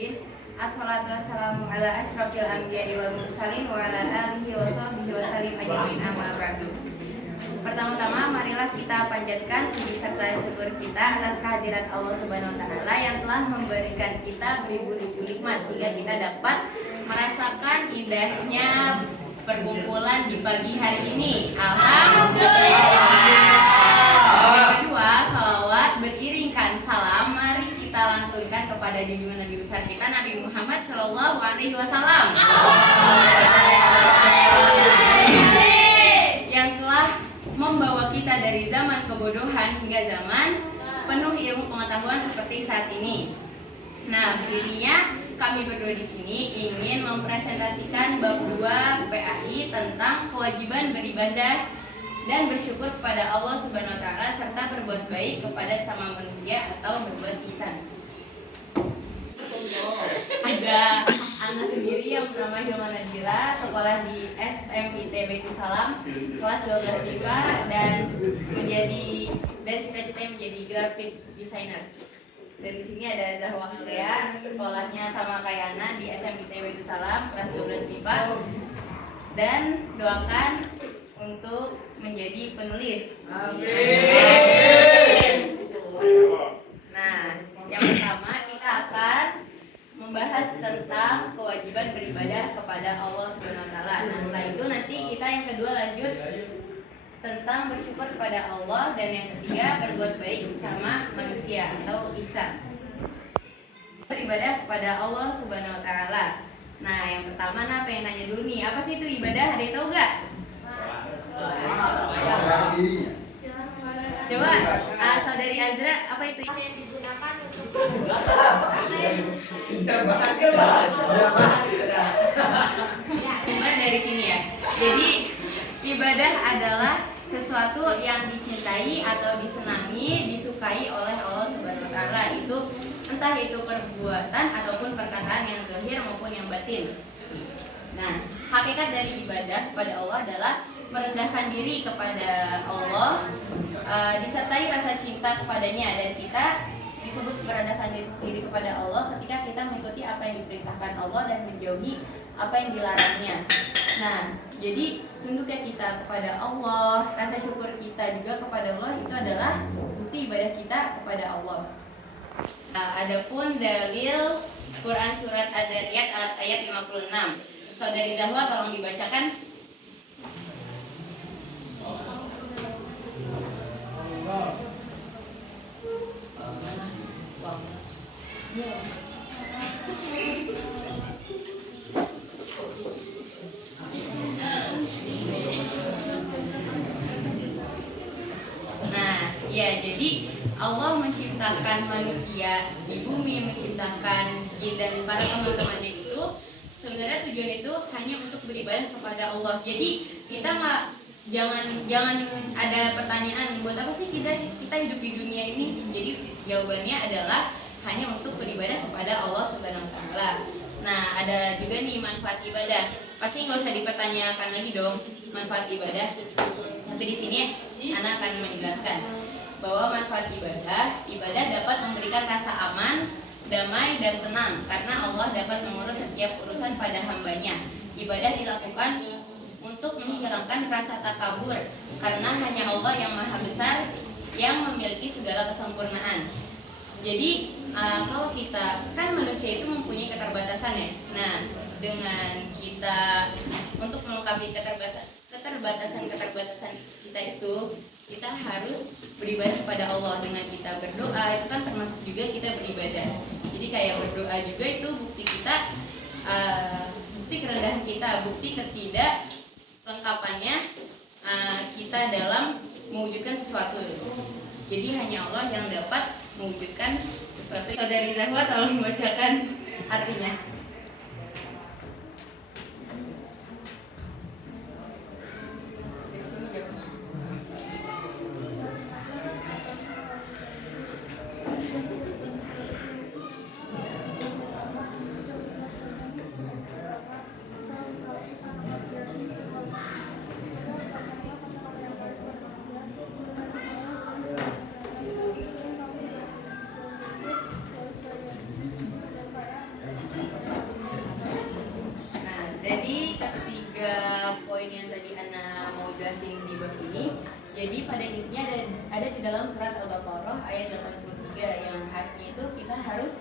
Waddin. Assalatu wassalamu ala asyrafil anbiya'i wal mursalin wa ala alihi wa sahbihi wa sallim ajmain amma ba'du. Pertama-tama marilah kita panjatkan puji serta syukur kita atas kehadirat Allah Subhanahu wa taala yang telah memberikan kita beribu-ribu nikmat sehingga kita dapat merasakan indahnya perkumpulan di pagi hari ini. Alhamdulillah. Yang kedua, salawat beriringkan salam mari kita lantunkan kepada junjungan Nabi besar kita Nabi Muhammad Shallallahu Alaihi Wasallam yang telah membawa kita dari zaman kebodohan hingga zaman penuh ilmu pengetahuan seperti saat ini. Nah, berdirinya kami berdua di sini ingin mempresentasikan bab 2 PAI tentang kewajiban beribadah dan bersyukur kepada Allah Subhanahu wa taala serta berbuat baik kepada sama manusia atau berbuat ihsan. Ada anak sendiri yang bernama Hilman Nadira, sekolah di SMIT Baitul Salam, kelas 12 IPA dan cita-cita menjadi graphic designer. Dan di sini ada Zahwa Alia, sekolahnya sama kayak Ana di SMIT Baitul Salam, kelas 12 IPA. Dan doakan untuk menjadi penulis. Amin. Nah, yang pertama kita akan membahas tentang kewajiban beribadah kepada Allah Subhanahu wa taala. Nah, setelah itu nanti kita yang kedua lanjut tentang bersyukur kepada Allah dan yang ketiga berbuat baik sama manusia atau ihsan. Beribadah kepada Allah Subhanahu wa taala. Nah, yang pertama pengen nanya dulu nih, apa sih itu ibadah? Ada yang tahu enggak? Coba, saudari Azra, apa itu? Yang digunakan untuk Mulai dari sini ya. Jadi ibadah adalah sesuatu yang dicintai atau disenangi, disukai oleh Allah Subhanahu wa taala. Itu entah itu perbuatan ataupun perkataan yang zahir maupun yang batin. Nah, hakikat dari ibadah kepada Allah adalah merendahkan diri kepada Allah, disertai rasa cinta kepadanya, dan kita disebut merendahkan diri kepada Allah ketika kita mengikuti apa yang diperintahkan Allah dan menjauhi apa yang dilarangnya. Nah, jadi tunduknya kita kepada Allah, rasa syukur kita juga kepada Allah itu adalah bukti ibadah kita kepada Allah. Nah, adapun dalil Quran surat Ad-Dariyat ayat 56. Saudari Zahwa tolong dibacakan. Nah, ya jadi Allah menciptakan manusia di bumi, menciptakan jin dan para teman-temannya itu sebenarnya tujuan itu hanya untuk beribadah kepada Allah. Jadi kita nggak jangan ada pertanyaan buat apa sih kita hidup di dunia ini. Jadi jawabannya adalah hanya untuk beribadah kepada Allah Subhanahu wa taala. Nah, ada juga nih manfaat ibadah. Pasti nggak usah dipertanyakan lagi dong manfaat ibadah. Tapi di sini Ana akan menjelaskan bahwa manfaat ibadah dapat memberikan rasa aman, damai dan tenang karena Allah dapat mengurus setiap urusan pada hambanya. Ibadah dilakukan untuk menghilangkan rasa takabur karena hanya Allah yang maha besar yang memiliki segala kesempurnaan. Jadi kalau kita kan manusia itu mempunyai keterbatasan ya. Nah, dengan kita untuk melengkapi keterbatasan kita itu, kita harus beribadah kepada Allah. Dengan kita berdoa itu kan termasuk juga kita beribadah. Jadi kayak berdoa juga itu bukti kita, bukti kerendahan kita, bukti ketidaklengkapannya kita dalam mewujudkan sesuatu. Jadi hanya Allah yang dapat mewujudkan sesuatu. Saudari Zahwa tolong membacakan artinya. Jadi ketiga poin yang tadi Ana mau jelasin di bab ini, jadi pada intinya ada di dalam surat Al-Baqarah ayat 83 yang artinya itu kita harus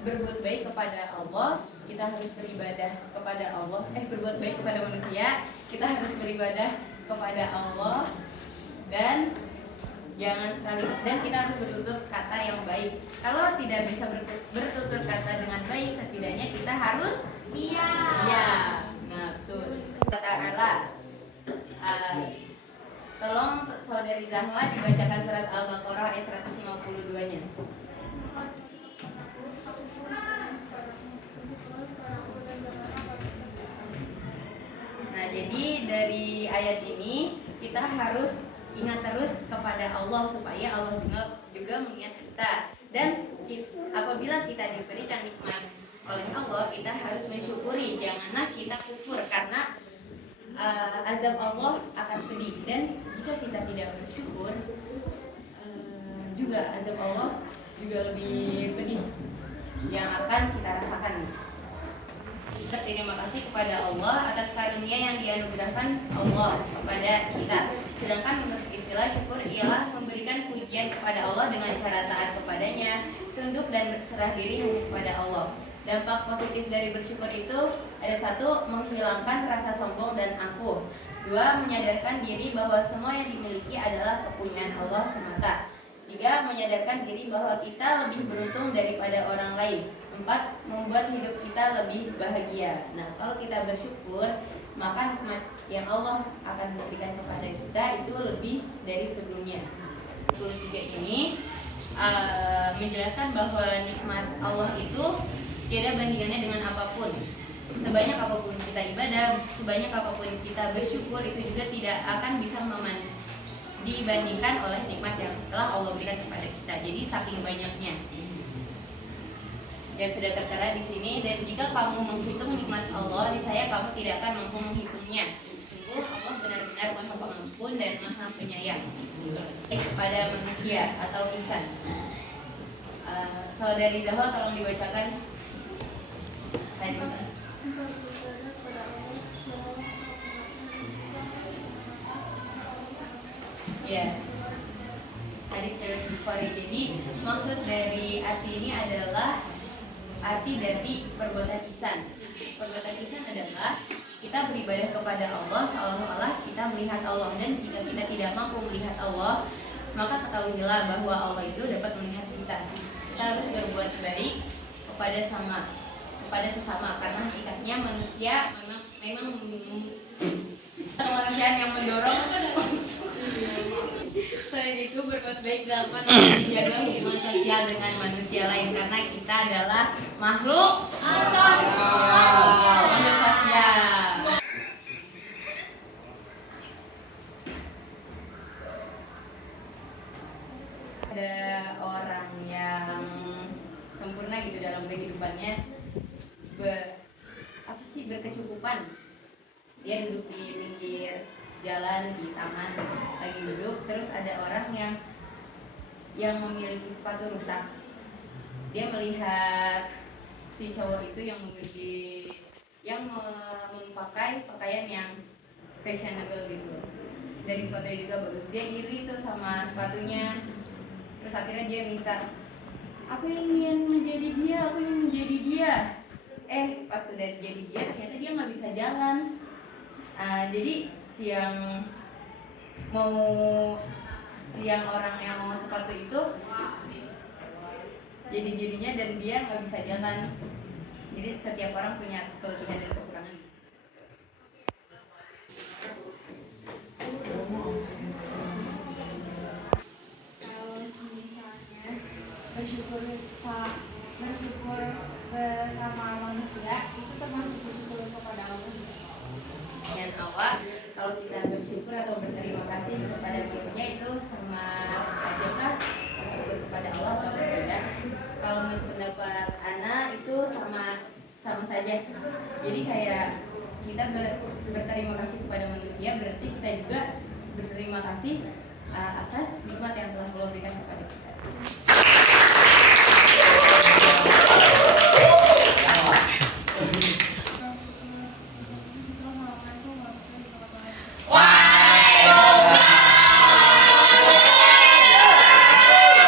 berbuat baik kepada Allah, kita harus beribadah kepada Allah, berbuat baik kepada manusia, kita harus beribadah kepada Allah, dan kita harus bertutur kata yang baik. Kalau tidak bisa bertutur kata dengan baik, setidaknya kita harus iya. Nah, betul. Ta'ala. Tolong saudari Zahra dibacakan surat Al-Baqarah ayat 152-nya. Nah, jadi dari ayat ini kita harus ingat terus kepada Allah supaya Allah juga mengingat kita. Dan apabila kita diberikan nikmat oleh Allah, kita harus mensyukuri, janganlah kita kufur karena azab Allah akan pedih. Dan jika kita tidak bersyukur, juga azab Allah juga lebih pedih yang akan kita rasakan. Berterima kasih kepada Allah atas karunia yang dianugerahkan Allah kepada kita. Sedangkan untuk istilah syukur ialah memberikan pujian kepada Allah dengan cara taat kepadanya, tunduk dan berserah diri hanya kepada Allah. Dampak positif dari bersyukur itu ada: 1. Menghilangkan rasa sombong dan angkuh. 2. Menyadarkan diri bahwa semua yang dimiliki adalah kepunyaan Allah semata. 3. Menyadarkan diri bahwa kita lebih beruntung daripada orang lain. 4. Membuat hidup kita lebih bahagia. Nah, kalau kita bersyukur, maka nikmat yang Allah akan memberikan kepada kita itu lebih dari sebelumnya. 23 ini menjelaskan bahwa nikmat Allah itu tidak bandingannya dengan apapun. Sebanyak apapun kita ibadah, sebanyak apapun kita bersyukur, itu juga tidak akan bisa dibandingkan oleh nikmat yang telah Allah berikan kepada kita. Jadi saking banyaknya yang sudah tertera di sini. Dan jika kamu menghitung nikmat Allah, niscaya kamu tidak akan mampu menghitungnya. Sungguh Allah benar-benar Maha Pengampun dan Maha Penyayang kepada manusia atau insan. Saudari Zahra, tolong dibacakan hadisnya. Ya, hadis dari Bukhari. Jadi maksud dari arti ini adalah arti dari perbuatan ihsan. Perbuatan ihsan adalah kita beribadah kepada Allah seolah-olah kita melihat Allah. Dan jika kita tidak mampu melihat Allah, maka ketahuilah bahwa Allah itu dapat melihat kita. Kita harus berbuat baik kepada sesama, karena hakikatnya manusia memang kemanusiaan yang mendorong. Selain itu, berbuat baik dalam menjaga hubungan sosial dengan manusia lain, karena kita adalah makhluk sosial. Ada orang yang sempurna gitu dalam kehidupannya, berkecukupan. Dia duduk di pinggir jalan, di taman, lagi duduk. Terus ada orang yang memiliki sepatu rusak. Dia melihat si cowok itu yang memakai pakaian yang fashionable gitu, dari sepatunya juga bagus. Dia iri tuh sama sepatunya. Terus akhirnya dia minta, aku ingin menjadi dia. Pas udah jadi dia, ternyata dia nggak bisa jalan. Jadi siang orang yang mau sepatu itu jadi dirinya, dan dia nggak bisa jalan. Jadi setiap orang punya kelebihan dan kekurangan. Kalau misalnya bersyukur bersama manusia itu termasuk bersyukur kepada Allah. Yang awal, kalau kita bersyukur atau berterima kasih kepada manusia itu sama aja kah bersyukur kepada Allah atau berbeda? Kalau menurut pendapat Ana itu sama saja. Jadi kayak kita berterima kasih kepada manusia, berarti kita juga berterima kasih atas nikmat yang telah Allah berikan kepada kita.